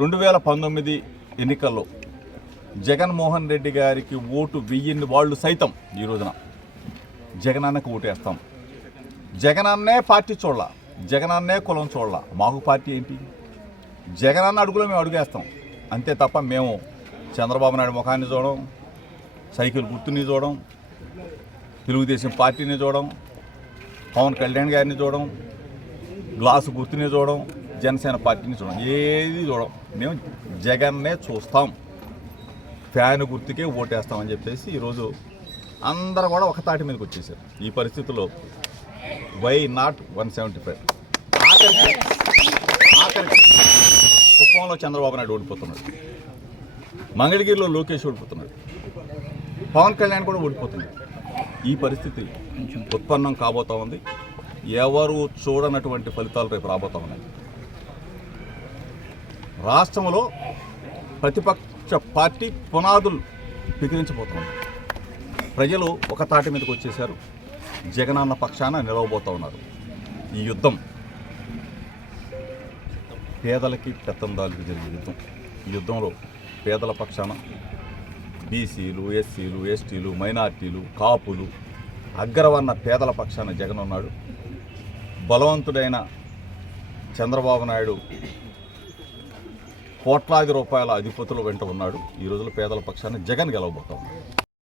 2019 ఎన్నికల్లో జగన్మోహన్ రెడ్డి గారికి ఓటు వెయ్యని వాళ్ళు సైతం ఈ రోజున జగనన్నకు ఓటేస్తాం. జగనన్నే పార్టీ చూడాల, జగనన్నే కులం చూడాల. మాకు పార్టీ ఏంటి? జగనన్న అడుగులో మేము అడుగేస్తాం అంతే తప్ప మేము చంద్రబాబు నాయుడు ముఖాన్ని చూడడం, సైకిల్ గుర్తుని చూడడం, తెలుగుదేశం పార్టీని చూడడం, పవన్ కళ్యాణ్ గారిని చూడడం, గ్లాసు గుర్తుని చూడడం, జనసేన పార్టీని చూడడం, ఏది చూడడం. మేము జగన్నే చూస్తాం, ఫ్యాన్ గుర్తుకే ఓటేస్తామని చెప్పేసి ఈరోజు అందరూ కూడా ఒక తాటి మీదకి వచ్చేసారు. ఈ పరిస్థితుల్లో వై నాట్ 175? ఆఖరికి కుప్పంలో చంద్రబాబు నాయుడు ఓడిపోతున్నాడు, మంగళగిరిలో లోకేష్ ఓడిపోతున్నాడు, పవన్ కళ్యాణ్ కూడా ఓడిపోతున్నాడు. ఈ పరిస్థితి ఉత్పన్నం కాబోతా ఉంది. ఎవరు చూడనటువంటి ఫలితాలు రేపు రాబోతా ఉన్నాయి. రాష్ట్రంలో ప్రతిపక్ష పార్టీ పునాదులు పిగిలించబోతుంది. ప్రజలు ఒక తాటి మీదకి వచ్చేశారు, జగనన్న పక్షాన నిలవబోతూ ఉన్నారు. ఈ యుద్ధం పేదలకి పెత్తందాలకు జరిగే యుద్ధం. ఈ యుద్ధంలో పేదల పక్షాన బీసీలు, ఎస్సీలు, ఎస్టీలు, మైనార్టీలు, కాపులు, అగ్రవర్ణ పేదల పక్షాన జగన్ ఉన్నాడు. బలవంతుడైన చంద్రబాబు నాయుడు కోట్లాది రూపాయల అధిపతుల వెంట ఉన్నాడు. ఈ రోజుల్లో పేదల పక్షాన జగన్ గెలవబోతా ఉన్నాడు.